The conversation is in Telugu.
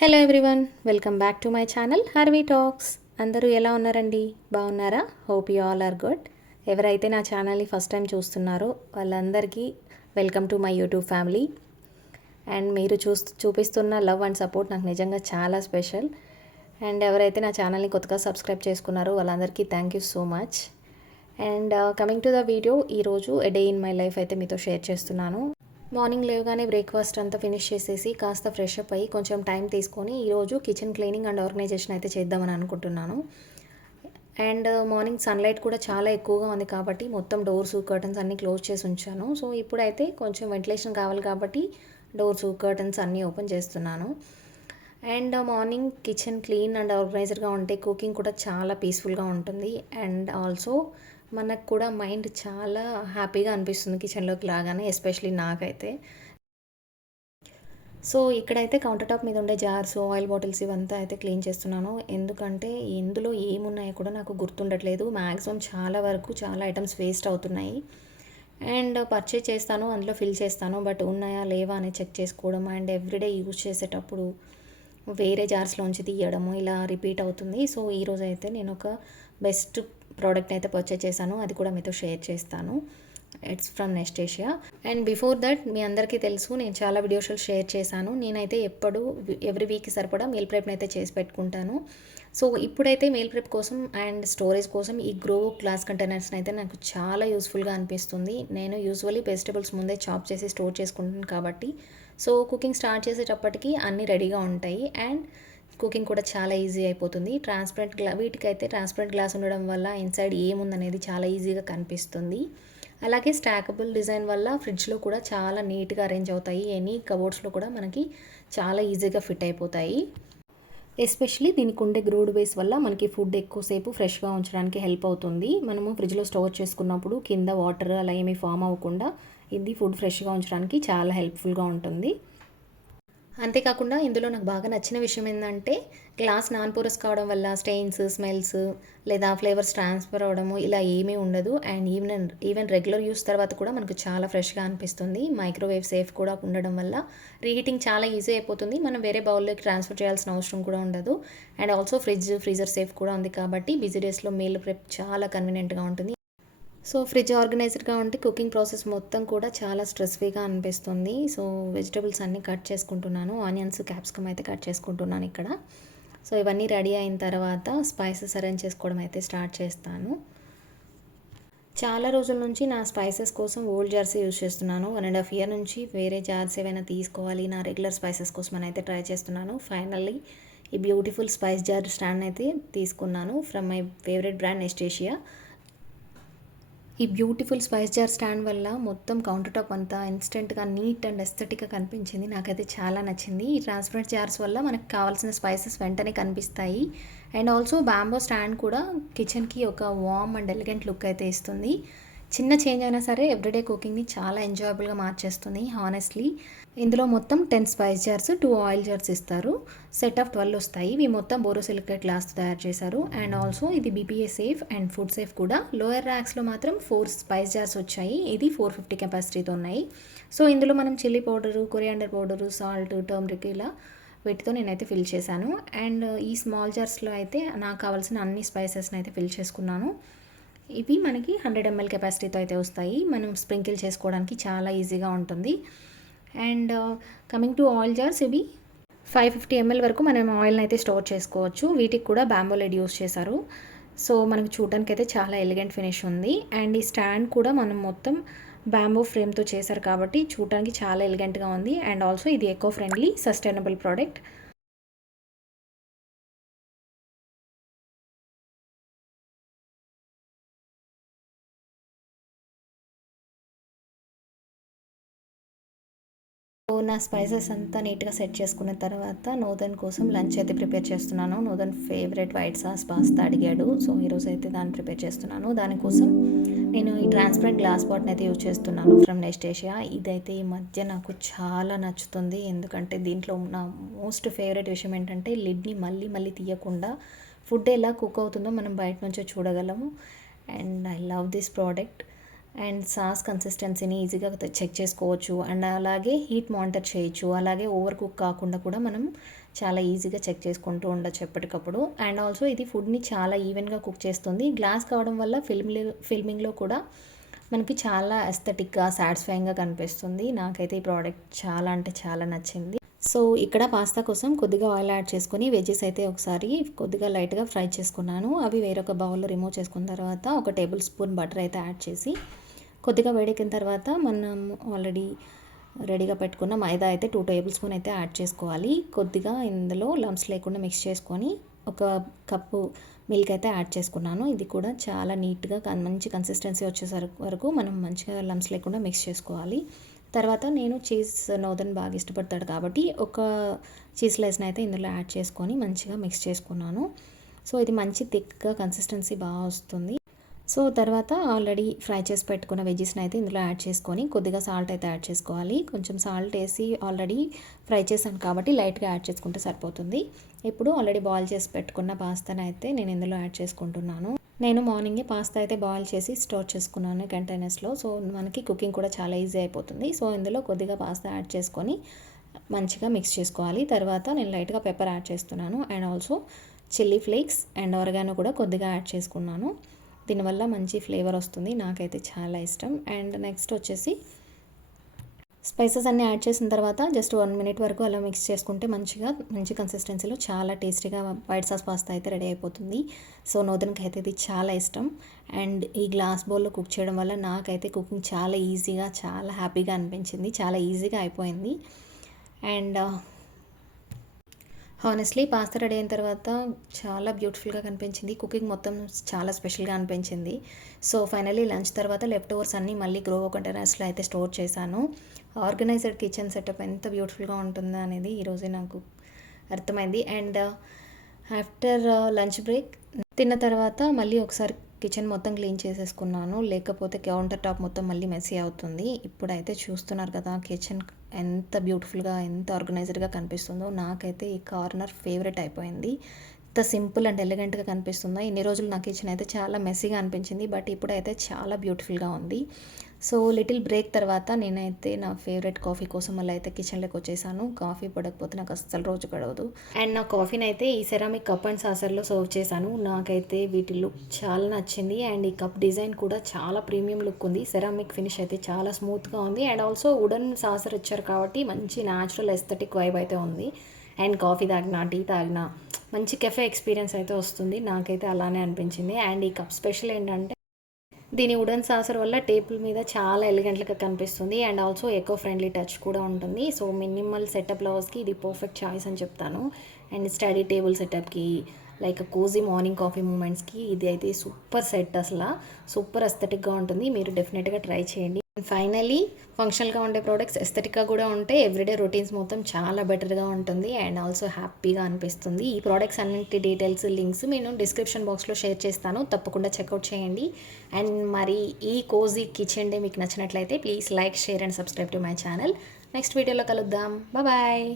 Hello everyone, welcome back to my channel Harvi talks. అందరూ ఎలా ఉన్నారండి? బాగున్నారా? Hope you all are good. ఎవరైతే నా ఛానల్ని ఫస్ట్ టైం చూస్తున్నారో వాళ్ళందరికీ welcome to my YouTube family. And మీరు చూపిస్తున్న లవ్ అండ్ సపోర్ట్ నాకు నిజంగా చాలా స్పెషల్. అండ్ ఎవరైతే నా ఛానల్ని కొత్తగా సబ్స్క్రైబ్ చేసుకున్నారో వాళ్ళందరికీ thank you so much. And coming to the video, ఈరోజు a day in my life అయితే మీతో షేర్ చేస్తున్నాను. మార్నింగ్ లేవగానే బ్రేక్ఫాస్ట్ అంతా ఫినిష్ చేసేసి కాస్త ఫ్రెష్ అప్ అయ్యి కొంచెం టైం తీసుకొని ఈరోజు కిచెన్ క్లీనింగ్ అండ్ ఆర్గనైజేషన్ అయితే చేద్దామని అనుకుంటున్నాను. అండ్ మార్నింగ్ సన్లైట్ కూడా చాలా ఎక్కువగా ఉంది కాబట్టి మొత్తం డోర్స్ కర్టన్స్ అన్నీ క్లోజ్ చేసి ఉంచాను. సో ఇప్పుడైతే కొంచెం వెంటిలేషన్ కావాలి కాబట్టి డోర్స్ కర్టన్స్ అన్నీ ఓపెన్ చేస్తున్నాను. And morning kitchen clean and ఆర్గనైజర్గా ఉంటే కుకింగ్ కూడా చాలా పీస్ఫుల్గా ఉంటుంది. అండ్ ఆల్సో మనకు కూడా మైండ్ చాలా హ్యాపీగా అనిపిస్తుంది కిచెన్లోకి లాగానే, ఎస్పెషలీ నాకైతే. సో ఇక్కడైతే కౌంటర్ టాప్ మీద ఉండే జార్స్, ఆయిల్ బాటిల్స్ ఇవంతా అయితే క్లీన్ చేస్తున్నాను. ఎందుకంటే ఇందులో ఏమున్నాయో కూడా నాకు గుర్తుండట్లేదు. మ్యాక్సిమం చాలా వరకు చాలా ఐటమ్స్ వేస్ట్ అవుతున్నాయి. అండ్ పర్చేజ్ చేస్తాను, అందులో ఫిల్ చేస్తాను, బట్ ఉన్నాయా లేవా అని చెక్ చేసుకోవడం అండ్ ఎవ్రీడే యూజ్ చేసేటప్పుడు వేరే జార్స్లోంచి తీయడము ఇలా రిపీట్ అవుతుంది. సో ఈరోజు అయితే నేను ఒక బెస్ట్ ప్రోడక్ట్ అయితే పర్చేజ్ చేశాను, అది కూడా మీతో షేర్ చేస్తాను. It's from Nestasia. And before that మీ అందరికీ తెలుసు, నేను చాలా వీడియోస్ షేర్ చేశాను. నేనైతే ఎప్పుడు ఎవ్రీ వీక్ సరిపడా మీల్ ప్రెప్ని అయితే చేసి పెట్టుకుంటాను. సో ఇప్పుడైతే మీల్ ప్రెప్ కోసం అండ్ స్టోరేజ్ కోసం ఈ గ్రో గ్లాస్ కంటైనర్స్ని అయితే నాకు చాలా యూస్ఫుల్గా అనిపిస్తుంది. నేను యూజువల్లీ వెజిటబుల్స్ ముందే చాప్ చేసి స్టోర్ చేసుకుంటాను కాబట్టి సో కుకింగ్ స్టార్ట్ చేసేటప్పటికి అన్నీ రెడీగా ఉంటాయి అండ్ కుకింగ్ కూడా చాలా ఈజీ అయిపోతుంది. వీటికైతే ట్రాన్స్పరెంట్ గ్లాస్ ఉండడం వల్ల ఇన్సైడ్ ఏముందనేది చాలా ఈజీగా కనిపిస్తుంది. అలాగే స్టాకబుల్ డిజైన్ వల్ల ఫ్రిడ్జ్లో కూడా చాలా నీట్గా అరేంజ్ అవుతాయి. ఎనీ కబోర్డ్స్లో కూడా మనకి చాలా ఈజీగా ఫిట్ అయిపోతాయి. ఎస్పెషలీ దీనికి ఉండే గ్రూడ్ బేస్ వల్ల మనకి ఫుడ్ ఎక్కువసేపు ఫ్రెష్గా ఉంచడానికి హెల్ప్ అవుతుంది. మనము ఫ్రిడ్జ్లో స్టోర్ చేసుకున్నప్పుడు కింద వాటర్ అలా ఏమీ ఫామ్ అవ్వకుండా ఇది ఫుడ్ ఫ్రెష్గా ఉంచడానికి చాలా హెల్ప్ఫుల్గా ఉంటుంది. అంతేకాకుండా ఇందులో నాకు బాగా నచ్చిన విషయం ఏంటంటే గ్లాస్ నాన్ పోరస్ కావడం వల్ల స్టెయిన్స్, స్మెల్స్ లేదా ఫ్లేవర్స్ ట్రాన్స్ఫర్ అవ్వడము ఇలా ఏమీ ఉండదు. అండ్ ఈవెన్ రెగ్యులర్ యూస్ తర్వాత కూడా మనకు చాలా ఫ్రెష్గా అనిపిస్తుంది. మైక్రోవేవ్ సేఫ్ కూడా ఉండడం వల్ల రీహీటింగ్ చాలా ఈజీ అయిపోతుంది. మనం వేరే బౌల్లోకి ట్రాన్స్ఫర్ చేయాల్సిన అవసరం కూడా ఉండదు. అండ్ ఆల్సో ఫ్రీజర్ సేఫ్ కూడా ఉంది కాబట్టి బిజీ డేస్లో మీల్ ప్రెప్ చాలా కన్వీనియంట్గా ఉంటుంది. సో ఫ్రిడ్జ్ ఆర్గనైజర్గా ఉంటే కుకింగ్ ప్రాసెస్ మొత్తం కూడా చాలా స్ట్రెస్ ఫ్రీగా అనిపిస్తుంది. సో వెజిటబుల్స్ అన్నీ కట్ చేసుకుంటున్నాను. ఆనియన్స్, క్యాప్సికమ్ అయితే కట్ చేసుకుంటున్నాను ఇక్కడ. సో ఇవన్నీ రెడీ అయిన తర్వాత స్పైసెస్ అరేంజ్ చేసుకోవడం అయితే స్టార్ట్ చేస్తాను. చాలా రోజుల నుంచి నా స్పైసెస్ కోసం ఓల్డ్ జార్స్ యూజ్ చేస్తున్నాను. 1.5 year నుంచి వేరే జార్స్ ఏవైనా తీసుకోవాలి నా రెగ్యులర్ స్పైసెస్ కోసం అని అయితే ట్రై చేస్తున్నాను. ఫైనల్లీ ఈ బ్యూటిఫుల్ స్పైస్ జార్ స్టాండ్ అయితే తీసుకున్నాను ఫ్రమ్ మై ఫేవరెట్ బ్రాండ్ నెస్టేషియా. ఈ బ్యూటిఫుల్ స్పైస్ జార్ స్టాండ్ వల్ల మొత్తం కౌంటర్ టాప్ అంతా ఇన్స్టెంట్గా నీట్ అండ్ ఎస్థెటిక్గా కనిపించింది. నాకైతే చాలా నచ్చింది. ఈ ట్రాన్స్పరెంట్ జార్స్ వల్ల మనకు కావాల్సిన స్పైసెస్ వెంటనే కనిపిస్తాయి. అండ్ ఆల్సో బ్యాంబో స్టాండ్ కూడా కిచెన్కి ఒక వార్మ్ అండ్ ఎలిగెంట్ లుక్ అయితే ఇస్తుంది. చిన్న చేంజ్ అయినా సరే ఎవ్రీడే కుకింగ్ని చాలా ఎంజాయబుల్గా మార్చేస్తుంది హానెస్ట్లీ. ఇందులో మొత్తం 10 స్పైస్ జార్స్, 2 ఆయిల్ జార్స్ ఇస్తారు. సెట్ ఆఫ్ 12 వస్తాయి. ఇవి మొత్తం బోరోసిలికేట్ గ్లాస్తో తయారు చేశారు. అండ్ ఆల్సో ఇది BPA safe and food safe కూడా. లోయర్ ర్యాక్స్లో మాత్రం 4 స్పైస్ జార్స్ వచ్చాయి. ఇది 450 కెపాసిటీతో ఉన్నాయి. సో ఇందులో మనం chilli powder, coriander powder, salt, turmeric ఇలా వీటితో నేనైతే ఫిల్ చేశాను. అండ్ ఈ స్మాల్ జార్స్లో అయితే నాకు కావాల్సిన అన్ని స్పైసెస్ని అయితే ఫిల్ చేసుకున్నాను. ఇవి మనకి 100 ml కెపాసిటీతో అయితే వస్తాయి. మనం స్ప్రింకిల్ చేసుకోవడానికి చాలా ఈజీగా ఉంటుంది. And coming to oil jars, ఇవి 550 ml వరకు మనం ఆయిల్ని అయితే స్టోర్ చేసుకోవచ్చు. వీటికి కూడా బ్యాంబో లెడ్ యూస్ చేశారు. సో మనకు చూడడానికి అయితే చాలా ఎలిగెంట్ ఫినిష్ ఉంది. అండ్ ఈ స్టాండ్ కూడా మనం మొత్తం బ్యాంబో ఫ్రేమ్తో చేశారు కాబట్టి చూడడానికి చాలా ఎలిగెంట్గా ఉంది. అండ్ ఆల్సో ఇది eco friendly sustainable product. So నా స్పైసెస్ అంతా నీట్గా సెట్ చేసుకున్న తర్వాత నూతన్ కోసం లంచ్ అయితే ప్రిపేర్ చేస్తున్నాను. Nutan favourite white sauce pasta అడిగాడు. సో ఈరోజు అయితే దాన్ని ప్రిపేర్ చేస్తున్నాను. దానికోసం నేను ఈ ట్రాన్స్పరెంట్ గ్లాస్ బాట్ని అయితే యూజ్ చేస్తున్నాను ఫ్రమ్ నెస్టేషియా. ఇదైతే ఈ మధ్య నాకు చాలా నచ్చుతుంది. ఎందుకంటే దీంట్లో నా మోస్ట్ ఫేవరెట్ విషయం ఏంటంటే లిడ్ని మళ్ళీ మళ్ళీ తీయకుండా ఫుడ్ ఎలా కుక్ అవుతుందో మనం బయట నుంచో చూడగలము. And I love this product. And sauce కన్సిస్టెన్సీని ఈజీగా చెక్ చేసుకోవచ్చు. అండ్ అలాగే హీట్ మానిటర్ చేయొచ్చు. అలాగే ఓవర్ కుక్ కాకుండా కూడా మనం చాలా ఈజీగా చెక్ చేసుకుంటూ ఉండొచ్చు ఎప్పటికప్పుడు. అండ్ ఆల్సో ఇది ఫుడ్ని చాలా ఈవెన్గా కుక్ చేస్తుంది. గ్లాస్ కావడం వల్ల ఫిల్మింగ్లో కూడా మనకి చాలా ఎస్థెటిక్గా సాటిస్ఫైయింగ్గా కనిపిస్తుంది. నాకైతే ఈ ప్రోడక్ట్ చాలా అంటే చాలా నచ్చింది. సో ఇక్కడ పాస్తా కోసం కొద్దిగా ఆయిల్ యాడ్ చేసుకొని వెజ్జెస్ అయితే ఒకసారి కొద్దిగా లైట్గా ఫ్రై చేసుకున్నాను. అవి వేరొక బౌల్లో రిమూవ్ చేసుకున్న తర్వాత ఒక టేబుల్ స్పూన్ బటర్ అయితే యాడ్ చేసి కొద్దిగా వేడెక్కిన తర్వాత మనం ఆల్రెడీ రెడీగా పెట్టుకున్న మైదా అయితే 2 టేబుల్ స్పూన్ అయితే యాడ్ చేసుకోవాలి. కొద్దిగా ఇందులో లంప్స్ లేకుండా మిక్స్ చేసుకొని ఒక కప్పు మిల్క్ అయితే యాడ్ చేసుకున్నాను. ఇది కూడా చాలా నీట్గా మంచి కన్సిస్టెన్సీ వచ్చేసరికి వరకు మనం మంచిగా లంప్స్ లేకుండా మిక్స్ చేసుకోవాలి. తర్వాత నేను చీజ్ నోదన్ బాగా ఇష్టపడతాడు కాబట్టి ఒక చీజ్ స్లైస్ని అయితే ఇందులో యాడ్ చేసుకొని మంచిగా మిక్స్ చేసుకున్నాను. సో ఇది మంచి థిక్గా కన్సిస్టెన్సీ బాగా వస్తుంది. సో తర్వాత ఆల్రెడీ ఫ్రై చేసి పెట్టుకున్న వెజ్జెస్ని అయితే ఇందులో యాడ్ చేసుకొని కొద్దిగా సాల్ట్ అయితే యాడ్ చేసుకోవాలి. కొంచెం సాల్ట్ వేసి ఆల్రెడీ ఫ్రై చేశాను కాబట్టి లైట్గా యాడ్ చేసుకుంటే సరిపోతుంది. ఇప్పుడు ఆల్రెడీ బాయిల్ చేసి పెట్టుకున్న పాస్తాని అయితే నేను ఇందులో యాడ్ చేసుకుంటున్నాను. నేను మార్నింగే పాస్తా అయితే బాయిల్ చేసి స్టోర్ చేసుకున్నాను కంటైనర్స్లో. సో మనకి కుకింగ్ కూడా చాలా ఈజీ అయిపోతుంది. సో ఇందులో కొద్దిగా పాస్తా యాడ్ చేసుకొని మంచిగా మిక్స్ చేసుకోవాలి. తర్వాత నేను లైట్గా పెప్పర్ యాడ్ చేస్తున్నాను and also chilli flakes and organo కూడా కొద్దిగా యాడ్ చేసుకున్నాను. దీనివల్ల మంచి ఫ్లేవర్ వస్తుంది. నాకైతే చాలా ఇష్టం. అండ్ నెక్స్ట్ వచ్చేసి స్పైసెస్ అన్నీ యాడ్ చేసిన తర్వాత జస్ట్ 1 మినిట్ వరకు అలా మిక్స్ చేసుకుంటే మంచి కన్సిస్టెన్సీలో చాలా టేస్టీగా వైట్ సాస్ పాస్తా అయితే రెడీ అయిపోతుంది. సో నోదన్కి అయితే ఇది చాలా ఇష్టం. అండ్ ఈ గ్లాస్ బౌల్లో కుక్ చేయడం వల్ల నాకైతే కుకింగ్ చాలా ఈజీగా చాలా హ్యాపీగా అనిపించింది. చాలా ఈజీగా అయిపోయింది. అండ్ హానెస్ట్లీ పాస్తా రెడీ అయిన తర్వాత చాలా బ్యూటిఫుల్గా కనిపించింది. కుకింగ్ మొత్తం చాలా స్పెషల్గా అనిపించింది. సో ఫైనల్లీ లంచ్ తర్వాత లెఫ్ట్ ఓవర్స్ అన్నీ మళ్ళీ గ్రోవో కంటైనర్స్లో అయితే స్టోర్ చేశాను. ఆర్గనైజ్డ్ కిచెన్ సెటప్ ఎంత బ్యూటిఫుల్గా ఉంటుందో అనేది ఈరోజే నాకు అర్థమైంది. అండ్ ఆఫ్టర్ లంచ్ బ్రేక్ తిన్న తర్వాత మళ్ళీ ఒకసారి కిచెన్ మొత్తం క్లీన్ చేసేసుకున్నాను. లేకపోతే కౌంటర్ టాప్ మొత్తం మళ్ళీ మెస్సీ అవుతుంది. ఇప్పుడైతే చూస్తున్నారు కదా కిచెన్ ఎంత బ్యూటిఫుల్గా ఎంత ఆర్గనైజ్డ్గా కనిపిస్తుందో. నాకైతే ఈ కార్నర్ ఫేవరెట్ అయిపోయింది. ఎంత సింపుల్ అండ్ ఎలిగెంట్గా కనిపిస్తుందో. ఇన్ని రోజులు నా కిచెన్ అయితే చాలా మెస్సీగా అనిపించింది. బట్ ఇప్పుడైతే చాలా బ్యూటిఫుల్గా ఉంది. సో లిటిల్ బ్రేక్ తర్వాత నేనైతే నా ఫేవరెట్ కాఫీ కోసం మళ్ళీ అయితే కిచెన్లోకి వచ్చేసాను. కాఫీ పడకపోతే నాకు అస్సలు రోజు గడవదు. అండ్ నా కాఫీని అయితే ఈ సెరామిక్ కప్ అండ్ సాసర్లో సర్వ్ చేశాను. నాకైతే వీటి లుక్ చాలా నచ్చింది. అండ్ ఈ కప్ డిజైన్ కూడా చాలా ప్రీమియం లుక్ ఉంది. సెరామిక్ ఫినిష్ అయితే చాలా స్మూత్గా ఉంది. అండ్ ఆల్సో వుడెన్ సాసర్ ఇచ్చారు కాబట్టి మంచి న్యాచురల్ ఎస్థెటిక్ వైబ్ అయితే ఉంది. అండ్ కాఫీ తాగినా టీ తాగినా మంచి కెఫే ఎక్స్పీరియన్స్ అయితే వస్తుంది. నాకైతే అలానే అనిపించింది. అండ్ ఈ కప్ స్పెషల్ ఏంటంటే దీని వుడెన్ సాసర్ వల్ల టేబుల్ మీద చాలా ఎలిగెంట్గా కనిపిస్తుంది. And also eco friendly touch కూడా ఉంటుంది. సో మినిమల్ సెటప్ లవర్స్కి ఇది పర్ఫెక్ట్ చాయిస్ అని చెప్తాను. అండ్ స్టడీ టేబుల్ సెటప్కి లైక్ కోజీ మార్నింగ్ కాఫీ మూమెంట్స్కి ఇది అయితే సూపర్ సెట్. అసలు సూపర్ ఎస్థెటిక్గా ఉంటుంది. మీరు డెఫినెట్గా ట్రై చేయండి. ఫైనలీ ఫంక్షనల్గా ఉండే ప్రోడక్ట్స్ ఎస్థెటిక్గా కూడా ఉంటే ఎవ్రీడే రొటీన్స్ మొత్తం చాలా బెటర్గా ఉంటుంది. అండ్ ఆల్సో హ్యాపీగా అనిపిస్తుంది. ఈ ప్రోడక్ట్స్ అన్నింటి డీటెయిల్స్ లింక్స్ నేను డిస్క్రిప్షన్ బాక్స్లో షేర్ చేస్తాను. తప్పకుండా చెక్అవుట్ చేయండి. అండ్ మరి ఈ కోజీ కిచెన్ డే మీకు నచ్చినట్లయితే please like, share and subscribe to my channel. Next వీడియోలో కలుద్దాం. బాయ్.